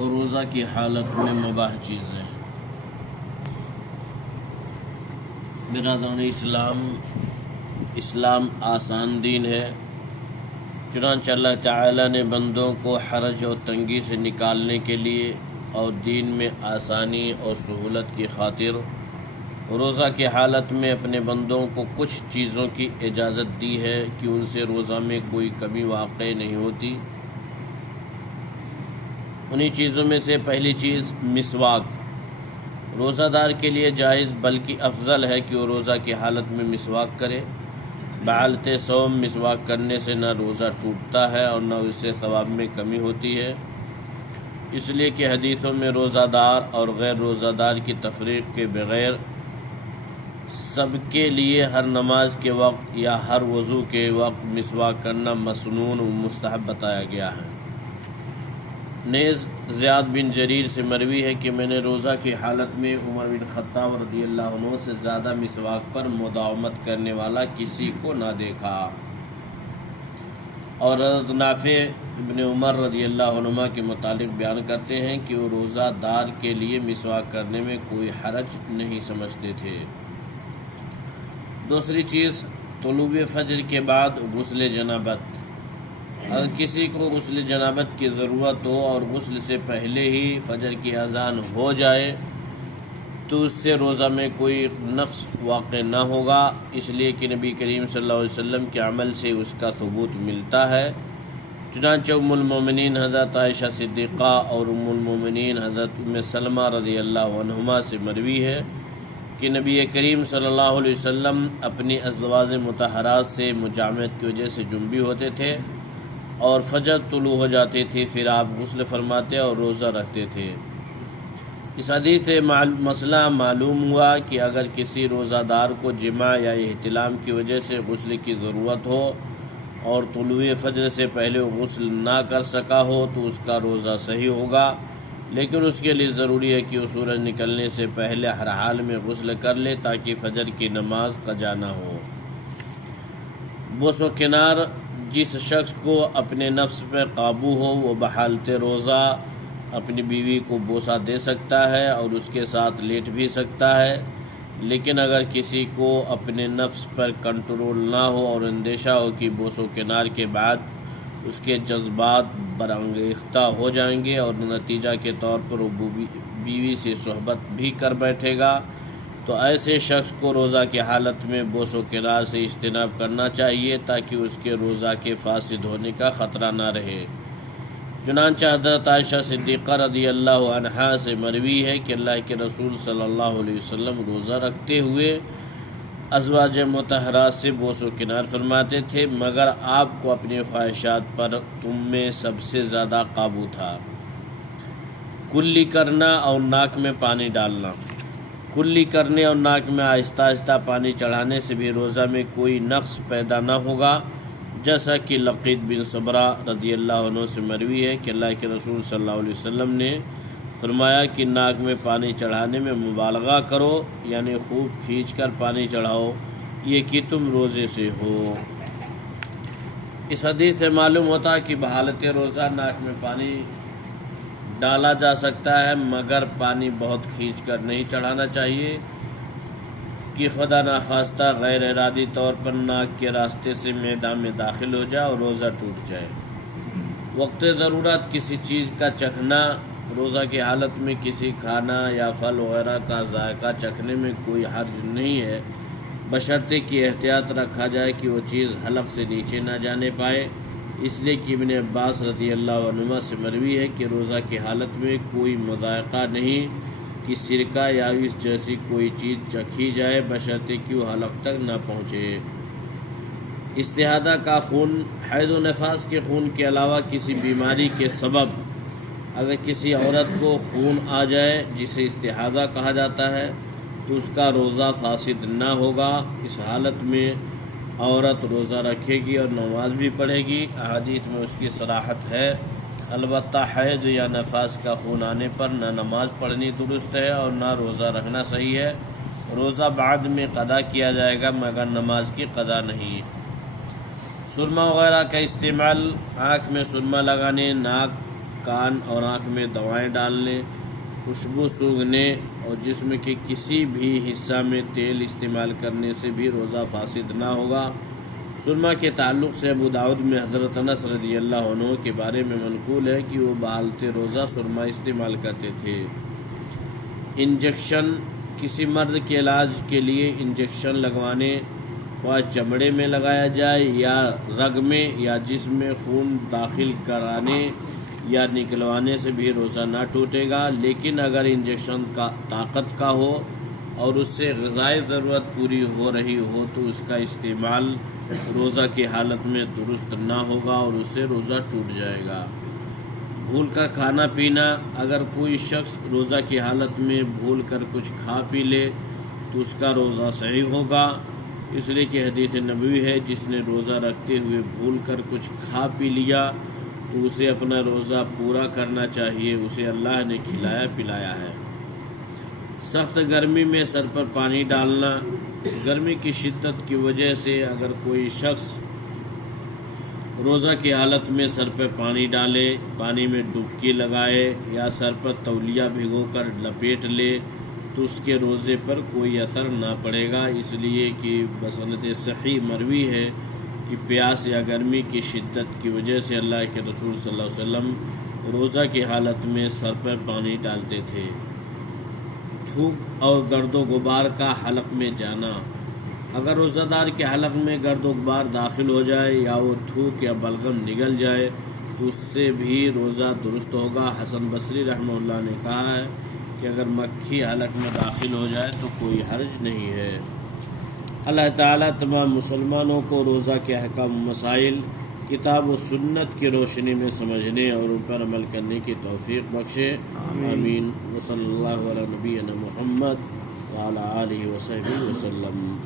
اور روزہ کی حالت میں مباح چیزیں۔ برادران اسلام آسان دین ہے، چنانچہ اللہ تعالیٰ نے بندوں کو حرج اور تنگی سے نکالنے کے لیے اور دین میں آسانی اور سہولت کی خاطر روزہ کی حالت میں اپنے بندوں کو کچھ چیزوں کی اجازت دی ہے کہ ان سے روزہ میں کوئی کمی واقع نہیں ہوتی۔ انہی چیزوں میں سے پہلی چیز مسواک۔ روزہ دار کے لیے جائز بلکہ افضل ہے کہ وہ روزہ کی حالت میں مسواک کرے۔ بحالت صوم مسواک کرنے سے نہ روزہ ٹوٹتا ہے اور نہ اس سے ثواب میں کمی ہوتی ہے، اس لیے کہ حدیثوں میں روزہ دار اور غیر روزہ دار کی تفریق کے بغیر سب کے لیے ہر نماز کے وقت یا ہر وضو کے وقت مسواک کرنا مسنون و مستحب بتایا گیا ہے۔ نیز زیاد بن جریر سے مروی ہے کہ میں نے روزہ کی حالت میں عمر بن خطاب رضی اللہ عنہ سے زیادہ مسواک پر مداومت کرنے والا کسی کو نہ دیکھا۔ اور حضرت نافع ابن عمر رضی اللہ عنہما کے متعلق بیان کرتے ہیں کہ وہ روزہ دار کے لیے مسواک کرنے میں کوئی حرج نہیں سمجھتے تھے۔ دوسری چیز طلوع فجر کے بعد غسل جنابت۔ اگر کسی کو غسل جنابت کی ضرورت ہو اور غسل سے پہلے ہی فجر کی اذان ہو جائے تو اس سے روزہ میں کوئی نقص واقع نہ ہوگا، اس لیے کہ نبی کریم صلی اللہ علیہ وسلم کے عمل سے اس کا ثبوت ملتا ہے۔ چنانچہ ام المومنین حضرت عائشہ صدیقہ اور ام المومنین حضرت ام سلمہ رضی اللہ عنہما سے مروی ہے کہ نبی کریم صلی اللہ علیہ وسلم اپنی ازواج مطہرات سے مجامعت کی وجہ سے جنبی ہوتے تھے اور فجر طلوع ہو جاتی تھی، پھر آپ غسل فرماتے اور روزہ رکھتے تھے۔ اس حدیث سے مسئلہ معلوم ہوا کہ اگر کسی روزہ دار کو جماع یا احتلام کی وجہ سے غسل کی ضرورت ہو اور طلوع فجر سے پہلے غسل نہ کر سکا ہو تو اس کا روزہ صحیح ہوگا، لیکن اس کے لیے ضروری ہے کہ وہ سورج نکلنے سے پہلے ہر حال میں غسل کر لے تاکہ فجر کی نماز قضا نہ ہو۔ بوس و کنار۔ جس شخص کو اپنے نفس پر قابو ہو وہ بحالت روزہ اپنی بیوی کو بوسہ دے سکتا ہے اور اس کے ساتھ لیٹ بھی سکتا ہے، لیکن اگر کسی کو اپنے نفس پر کنٹرول نہ ہو اور اندیشہ ہو کہ بوس و کنار کے بعد اس کے جذبات برانگیختہ ہو جائیں گے اور نتیجہ کے طور پر وہ بیوی سے صحبت بھی کر بیٹھے گا، تو ایسے شخص کو روزہ کی حالت میں بوس و کنار سے اجتناب کرنا چاہیے تاکہ اس کے روزہ کے فاسد ہونے کا خطرہ نہ رہے۔ چنانچہ حضرت عائشہ صدیقہ رضی اللہ عنہا سے مروی ہے کہ اللہ کے رسول صلی اللہ علیہ وسلم روزہ رکھتے ہوئے ازواج مطہرات سے بوس و کنار فرماتے تھے، مگر آپ کو اپنی خواہشات پر تم میں سب سے زیادہ قابو تھا۔ کلی کرنا اور ناک میں پانی ڈالنا۔ کلی کرنے اور ناک میں آہستہ آہستہ پانی چڑھانے سے بھی روزہ میں کوئی نقص پیدا نہ ہوگا، جیسا کہ لقیط بن صبرہ رضی اللہ عنہ سے مروی ہے کہ اللہ کے رسول صلی اللہ علیہ وسلم نے فرمایا کہ ناک میں پانی چڑھانے میں مبالغہ کرو، یعنی خوب کھینچ کر پانی چڑھاؤ، یہ کہ تم روزے سے ہو۔ اس حدیث سے معلوم ہوتا ہے کہ بحالت روزہ ناک میں پانی ڈالا جا سکتا ہے، مگر پانی بہت کھینچ کر نہیں چڑھانا چاہیے کہ خدا نخواستہ غیر ارادی طور پر ناک کے راستے سے معدہ میں داخل ہو جائے اور روزہ ٹوٹ جائے۔ وقت ضرورت کسی چیز کا چکھنا۔ روزہ کی حالت میں کسی کھانا یا پھل وغیرہ کا ذائقہ چکھنے میں کوئی حرج نہیں ہے، بشرطے کہ احتیاط رکھا جائے کہ وہ چیز حلق سے نیچے نہ جانے پائے، اس لیے کہ ابن عباس رضی اللہ عنہما سے مروی ہے کہ روزہ کی حالت میں کوئی مذائقہ نہیں کہ سرکہ یا اس جیسی کوئی چیز چکھی جائے، بشرطے کہ وہ حلق تک نہ پہنچے۔ استحاضہ کا خون۔ حیض و نفاس کے خون کے علاوہ کسی بیماری کے سبب اگر کسی عورت کو خون آ جائے جسے استحاضہ کہا جاتا ہے تو اس کا روزہ فاسد نہ ہوگا۔ اس حالت میں عورت روزہ رکھے گی اور نماز بھی پڑھے گی، احادیث میں اس کی صراحت ہے۔ البتہ حیض یا نفاس کا خون آنے پر نہ نماز پڑھنی درست ہے اور نہ روزہ رکھنا صحیح ہے۔ روزہ بعد میں قضا کیا جائے گا مگر نماز کی قضا نہیں۔ سرما وغیرہ کا استعمال۔ آنکھ میں سرما لگانے، ناک کان اور آنکھ میں دوائیں ڈالنے، خوشبو سونگھنے اور جسم کے کسی بھی حصہ میں تیل استعمال کرنے سے بھی روزہ فاسد نہ ہوگا۔ سرما کے تعلق سے ابو داؤد میں حضرت انس رضی اللہ عنہ کے بارے میں منقول ہے کہ وہ بحالت روزہ سرما استعمال کرتے تھے۔ انجیکشن، کسی مرد کے علاج کے لیے انجیکشن لگوانے، خواہ چمڑے میں لگایا جائے یا رگ میں یا جسم میں خون داخل کرانے یا نکلوانے سے بھی روزہ نہ ٹوٹے گا، لیکن اگر انجیکشن کا طاقت کا ہو اور اس سے غذائی ضرورت پوری ہو رہی ہو تو اس کا استعمال روزہ کی حالت میں درست نہ ہوگا اور اس سے روزہ ٹوٹ جائے گا۔ بھول کر کھانا پینا، اگر کوئی شخص روزہ کی حالت میں بھول کر کچھ کھا پی لے تو اس کا روزہ صحیح ہوگا، اس لیے کہ حدیث نبوی ہے جس نے روزہ رکھتے ہوئے بھول کر کچھ کھا پی لیا تو اسے اپنا روزہ پورا کرنا چاہیے، اسے اللہ نے کھلایا پلایا ہے۔ سخت گرمی میں سر پر پانی ڈالنا، گرمی کی شدت کی وجہ سے اگر کوئی شخص روزہ کی حالت میں سر پہ پانی ڈالے، پانی میں ڈبکی لگائے یا سر پر تولیہ بھگو کر لپیٹ لے تو اس کے روزے پر کوئی اثر نہ پڑے گا، اس لیے کہ بسند صحیح مروی ہے کہ پیاس یا گرمی کی شدت کی وجہ سے اللہ کے رسول صلی اللہ علیہ وسلم روزہ کی حالت میں سر پر پانی ڈالتے تھے۔ تھوک اور گرد و غبار کا حلق میں جانا، اگر روزہ دار کے حلق میں گرد و غبار داخل ہو جائے یا وہ تھوک یا بلغم نگل جائے تو اس سے بھی روزہ درست ہوگا۔ حسن بصری رحمہ اللہ نے کہا ہے کہ اگر مکھی حلق میں داخل ہو جائے تو کوئی حرج نہیں ہے۔ اللہ تعالیٰ تمام مسلمانوں کو روزہ کے احکام و مسائل کتاب و سنت کی روشنی میں سمجھنے اور ان پر عمل کرنے کی توفیق بخشے، آمین۔ وصلی اللہ علی نبینا محمد وعلی آلہ وصحبہ وسلم۔